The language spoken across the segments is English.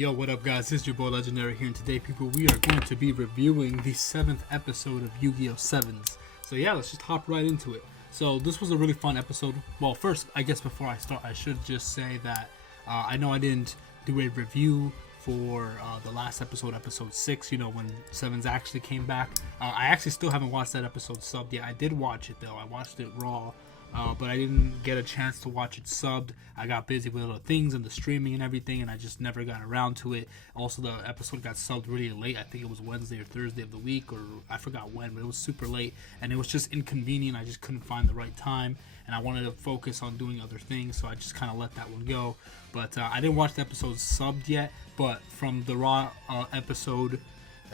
Yo, what up guys, it's your boy Legendary here, and today people, we are going to be reviewing the 7th episode of Yu-Gi-Oh! 7s. So yeah, let's just hop right into it. So this was a really fun episode. Well, first, I guess before I start, I should just say that I know I didn't do a review for the last episode, episode 6, you know, when 7s actually came back. I actually still haven't watched that episode subbed yet. I did watch it though, I watched it raw. But I didn't get a chance to watch it subbed. I got busy with other things and the streaming and everything, and I just never got around to it. Also, the episode got subbed really late. I think it was Wednesday or Thursday of the week, or I forgot when, but it was super late, and it was just inconvenient. I just couldn't find the right time, and I wanted to focus on doing other things, so I just kind of let that one go. But I didn't watch the episode subbed yet, but from the raw episode,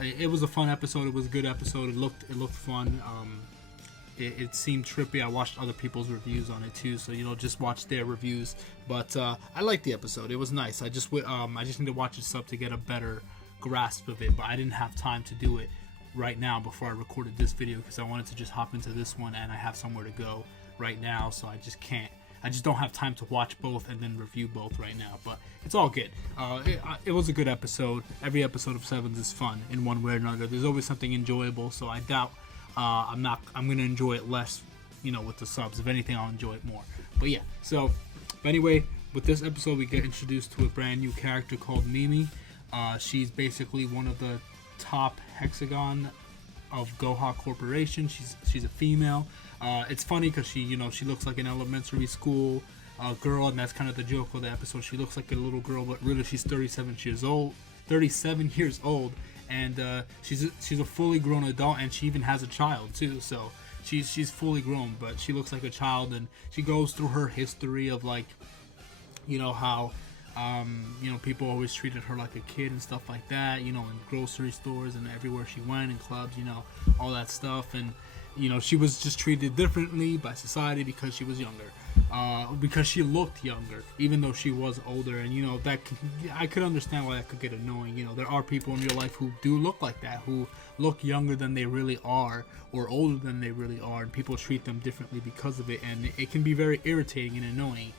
it was a fun episode. It was a good episode. It looked fun. It seemed trippy. I watched other people's reviews on it too, so just watch their reviews. But I liked the episode. It was nice. I just need to watch it sub to get a better grasp of it. But I didn't have time to do it right now before I recorded this video because I wanted to just hop into this one, and I have somewhere to go right now, so I just can't. I just don't have time to watch both and then review both right now, but it's all good. It was a good episode. Every episode of 7s is fun in one way or another. There's always something enjoyable, so I doubt I'm gonna enjoy it less, with the subs. If anything, I'll enjoy it more. But yeah, but anyway, with this episode, we get introduced to a brand new character called Mimi. She's basically one of the top hexagon of Goha Corporation. She's a female. It's funny because she looks like an elementary school girl, and that's kind of the joke of the episode. She looks like a little girl, but really she's 37 years old. And she's a fully grown adult, and she even has a child too. So she's fully grown, but she looks like a child, and she goes through her history of how people always treated her like a kid and stuff like that. In grocery stores and everywhere she went, in clubs, all that stuff, and she was just treated differently by society because she was younger. Because she looked younger, even though she was older, and I could understand why that could get annoying. There are people in real life who do look like that, who look younger than they really are, or older than they really are, and people treat them differently because of it, and it can be very irritating and annoying.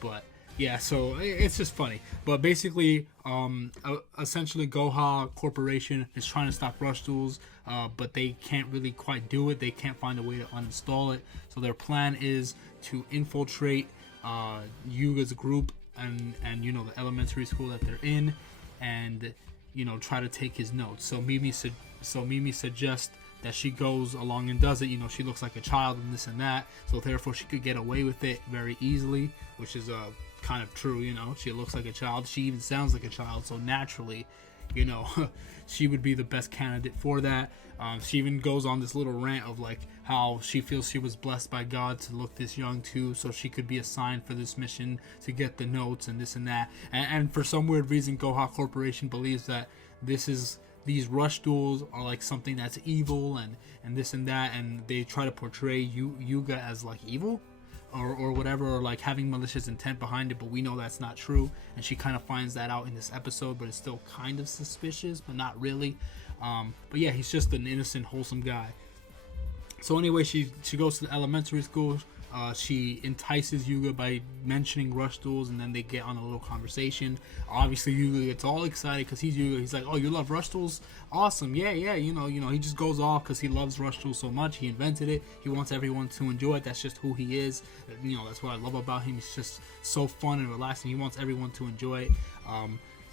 But yeah, so it's just funny. But basically, essentially, Goha Corporation is trying to stop Rush Duels, but they can't really quite do it. They can't find a way to uninstall it. So their plan is to infiltrate Yuga's group and the elementary school that they're in, and try to take his notes. So Mimi suggests that she goes along and does it. She looks like a child and this and that, so therefore she could get away with it very easily, which is kind of true. She looks like a child. She even sounds like a child, so naturally, she would be the best candidate for that. She even goes on this little rant of how she feels she was blessed by God to look this young too, so she could be assigned for this mission to get the notes and this and that. And for some weird reason, Goha Corporation believes that these Rush Duels are something that's evil and this and that, and they try to portray Yuga as evil or whatever, or having malicious intent behind it, but we know that's not true, and she kind of finds that out in this episode, but it's still kind of suspicious, but not really. But yeah, he's just an innocent, wholesome guy. So anyway, she goes to the elementary school. She entices Yuga by mentioning Rush Duels, and then they get on a little conversation. Obviously, Yuga gets all excited because he's Yuga. He's like, "Oh, you love Rush Duels? Awesome! Yeah. He just goes off because he loves Rush Duels so much. He invented it. He wants everyone to enjoy it. That's just who he is. That's what I love about him. He's just so fun and relaxing. He wants everyone to enjoy it.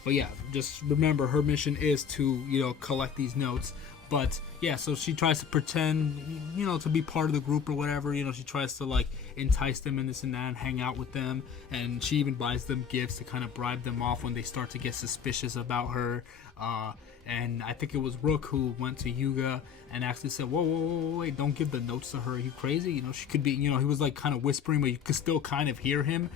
But yeah, just remember, her mission is to collect these notes." But yeah, so she tries to pretend, to be part of the group or whatever. She tries to entice them and this and that, and hang out with them. And she even buys them gifts to kind of bribe them off when they start to get suspicious about her. And I think it was Rook who went to Yuga and actually said, whoa, wait, don't give the notes to her. Are you crazy? She could be, he was kind of whispering, but you could still kind of hear him,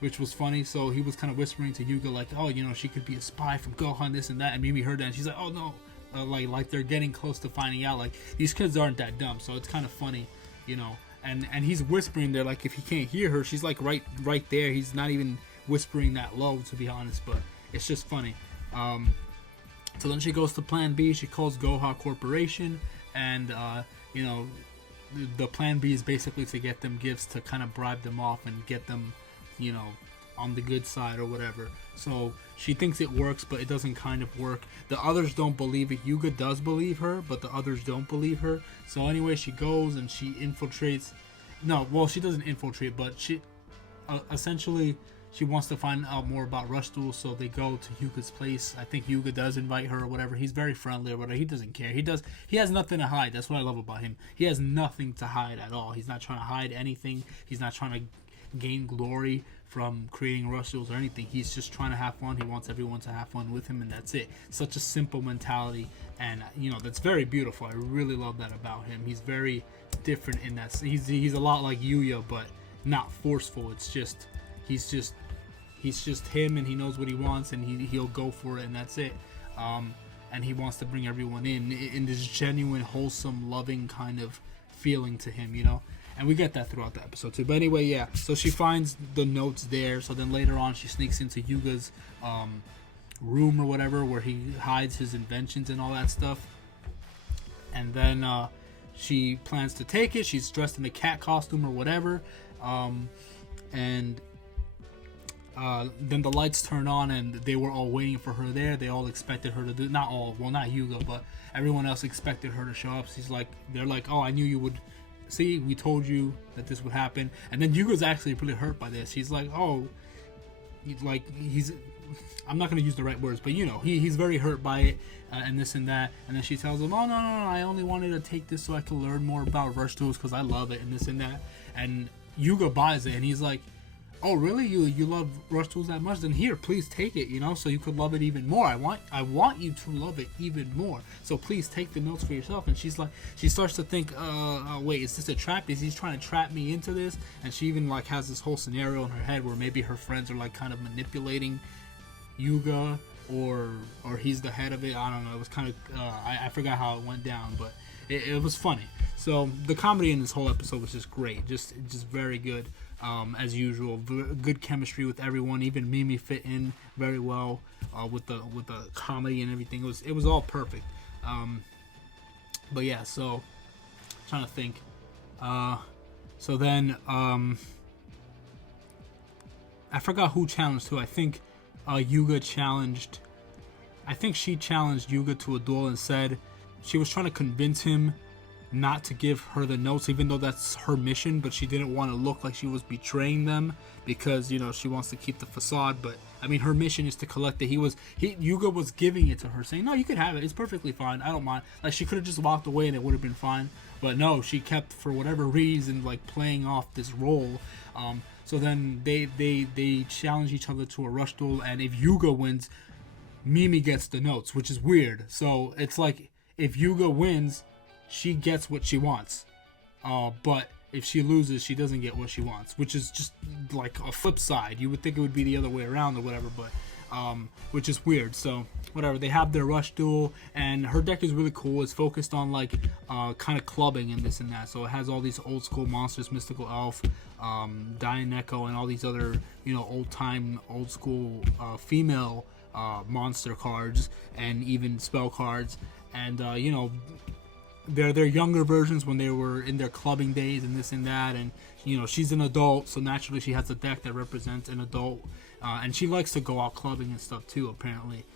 which was funny. So he was kind of whispering to Yuga oh, she could be a spy from Gohan, this and that. And Mimi heard that, and she's like, oh no. Like they're getting close to finding out. These kids aren't that dumb, so it's kind of funny, and he's whispering there, if he can't hear her, she's right there. He's not even whispering that low, to be honest, but it's just funny. So then she goes to plan B. She calls Goha Corporation, and the plan B is basically to get them gifts to kind of bribe them off and get them on the good side or whatever. So she thinks it works, but it doesn't kind of work. The others don't believe it. Yuga does believe her, but the others don't believe her. So anyway, she goes and she infiltrates. No, well, she doesn't infiltrate, but she essentially she wants to find out more about Rush Duel. So they go to Yuga's place. I think Yuga does invite her or whatever. He's very friendly or whatever. He doesn't care. He has nothing to hide. That's what I love about him. He has nothing to hide at all. He's not trying to hide anything. He's not trying to gain glory from creating Rush Duels or anything. He's just trying to have fun. He wants everyone to have fun with him, and that's it. Such a simple mentality, and that's very beautiful. I really love that about him. He's very different in that. He's a lot like Yuya, but not forceful. It's just he's just him, and he knows what he wants, and he'll go for it, and that's it. And he wants to bring everyone in this genuine, wholesome, loving kind of feeling to him, And we get that throughout the episode too. But anyway, yeah. So she finds the notes there. So then later on, she sneaks into Yuga's room or whatever, where he hides his inventions and all that stuff. And then she plans to take it. She's dressed in a cat costume or whatever. And then the lights turn on, and they were all waiting for her there. They all expected her to do. Not all. Well, not Yuga, but everyone else expected her to show up. They're like, oh, I knew you would. See, we told you that this would happen. And then Yuga's actually pretty hurt by this. He's like, oh, I'm not going to use the right words, but he's very hurt by it, and this and that. And then she tells him, oh, no, I only wanted to take this so I could learn more about Rush Duels because I love it, and this and that. And Yuga buys it, and he's like, oh, really? You love Rush Duels that much? Then here, please take it, so you could love it even more. I want you to love it even more. So please take the notes for yourself. And she starts to think, wait, is this a trap? Is he trying to trap me into this? And she even has this whole scenario in her head where maybe her friends are kind of manipulating Yuga, or he's the head of it. I don't know. It was kind of I forgot how it went down, but it was funny. So the comedy in this whole episode was just great, just very good. As usual, good chemistry with everyone. Even Mimi fit in very well with the comedy and everything. It was all perfect. But yeah, so trying to think. So then I forgot who challenged who. I think Yuga challenged. I think she challenged Yuga to a duel and said she was trying to convince him not to give her the notes, even though that's her mission, but she didn't want to look like she was betraying them because she wants to keep the facade. But I mean, her mission is to collect it. Yuga was giving it to her, saying, no, you could have it, it's perfectly fine, I don't mind. She could have just walked away and it would have been fine, but no, she kept, for whatever reason, playing off this role. So then they challenge each other to a Rush Duel, and if Yuga wins, Mimi gets the notes, which is weird. So it's like, if Yuga wins, she gets what she wants, but if she loses, she doesn't get what she wants, which is just a flip side. You would think it would be the other way around or whatever, but which is weird. So whatever, they have their Rush Duel, and her deck is really cool. It's focused on kind of clubbing and this and that, so it has all these old school monsters, Mystical Elf, Dianeko, and all these other old school female monster cards, and even spell cards, and they're their younger versions when they were in their clubbing days and this and that. And she's an adult, so naturally she has a deck that represents an adult, and she likes to go out clubbing and stuff too, apparently.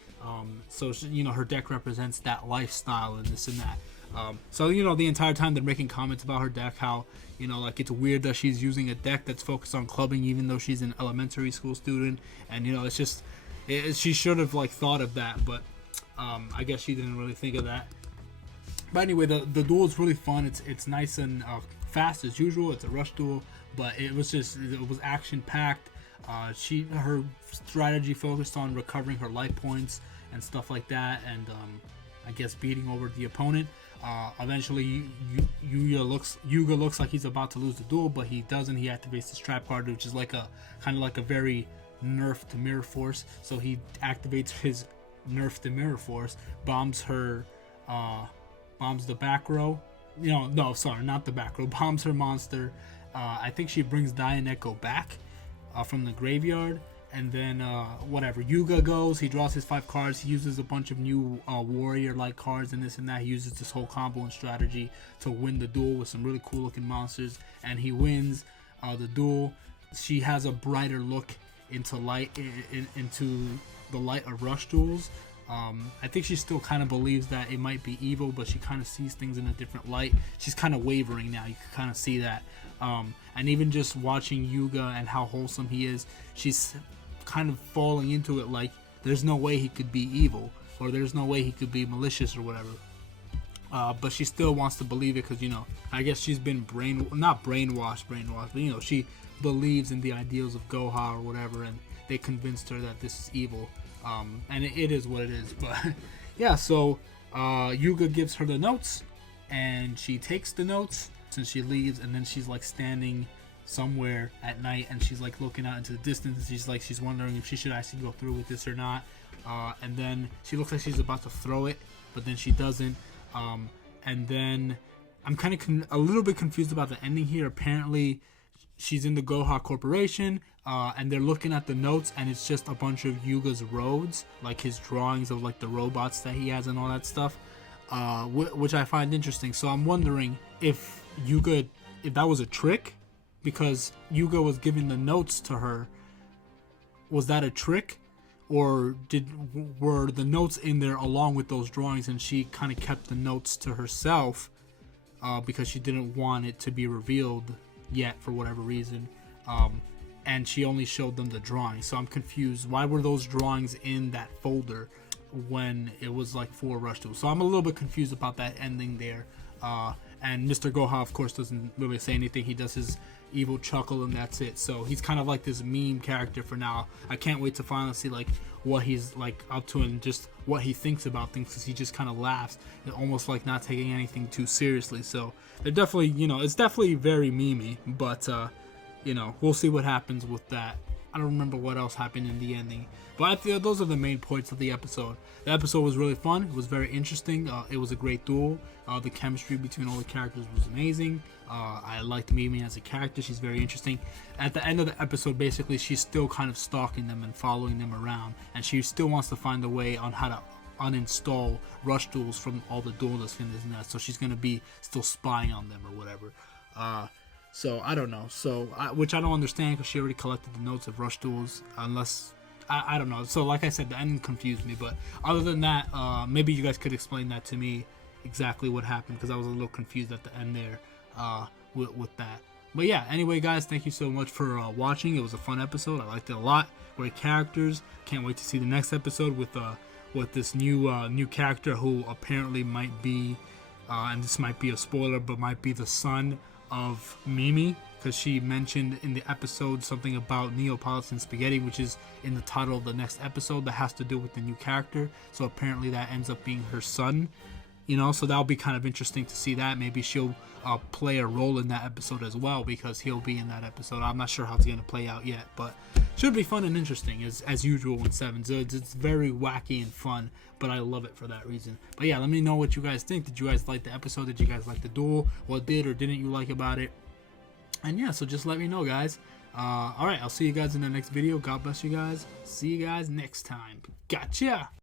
So her deck represents that lifestyle and this and that. So the entire time they're making comments about her deck, how it's weird that she's using a deck that's focused on clubbing even though she's an elementary school student. And it's just she should have thought of that, but I guess she didn't really think of that. But anyway, the duel is really fun. It's nice and fast as usual. It's a Rush Duel, but it was action packed. Her strategy focused on recovering her life points and stuff like that, and I guess beating over the opponent. Eventually, Yuga looks like he's about to lose the duel, but he doesn't. He activates his trap card, which is kind of a very nerfed Mirror Force. So he activates his nerfed Mirror Force, bombs the back row. Not the back row. Bombs her monster. I think she brings Dianeko back from the graveyard, and then whatever. Yuga goes. He draws his 5 cards. He uses a bunch of new warrior-like cards and this and that. He uses this whole combo and strategy to win the duel with some really cool-looking monsters, and he wins the duel. She has a brighter look into into the light of Rush Duels. I think she still kind of believes that it might be evil, but she kind of sees things in a different light. She's kind of wavering now. You can kind of see that. And even just watching Yuga and how wholesome he is, she's kind of falling into it like there's no way he could be evil, or there's no way he could be malicious or whatever. But she still wants to believe it because, I guess she's been not brainwashed, but, she believes in the ideals of Goha or whatever, and they convinced her that this is evil. And it is what it is. But, yeah, so Yuga gives her the notes, and she takes the notes, and she leaves, and then she's, like, standing somewhere at night, and she's, like, looking out into the distance, and she's wondering if she should actually go through with this or not. And then she looks like she's about to throw it, but then she doesn't. And then I'm kind of a little bit confused about the ending here. Apparently, she's in the Goha Corporation, and they're looking at the notes, and it's just a bunch of Yuga's roads, like his drawings of like the robots that he has and all that stuff, which I find interesting. So I'm wondering if that was a trick, because Yuga was giving the notes to her. Was that a trick? Or were the notes in there along with those drawings, and she kind of kept the notes to herself because she didn't want it to be revealed yet for whatever reason, and she only showed them the drawings. So I'm confused. Why were those drawings in that folder when it was like for Rush Duel? So I'm a little bit confused about that ending there. And Mr. Goha, of course, doesn't really say anything. He does his evil chuckle, and that's it. So he's kind of like this meme character for now. I can't wait to finally see like what he's like up to and just what he thinks about things, because he just kind of laughs, and almost like not taking anything too seriously. So they're definitely, it's definitely very memey, but we'll see what happens with that. I don't remember what else happened in the ending, but I feel those are the main points of the episode. The episode was really fun. It was very interesting. It was a great duel. The chemistry between all the characters was amazing. I liked Mimi as a character. She's very interesting. At the end of the episode, basically, she's still kind of stalking them and following them around, and she still wants to find a way on how to uninstall Rush Duels from all the duelists in this net. So she's going to be still spying on them or whatever. So I don't know. So which I don't understand, because she already collected the notes of Rush Duels, unless I don't know. So like I said, the ending confused me. But other than that, maybe you guys could explain that to me, exactly what happened, because I was a little confused at the end there with that. But yeah, anyway, guys, thank you so much for watching. It was a fun episode. I liked it a lot. Great characters. Can't wait to see the next episode with this new character who apparently might be, and this might be a spoiler, but might be the son of Mimi, because she mentioned in the episode something about Neapolitan spaghetti, which is in the title of the next episode, that has to do with the new character. So apparently that ends up being her son, so that'll be kind of interesting to see that. Maybe she'll play a role in that episode as well, because he'll be in that episode. I'm not sure how it's going to play out yet, but should be fun and interesting as usual in Seven. So it's very wacky and fun, but I love it for that reason. But yeah, let me know what you guys think. Did you guys like the episode? Did you guys like the duel? What did or didn't you like about it? And yeah, so just let me know, guys. Alright, I'll see you guys in the next video. God bless you guys. See you guys next time. Gotcha!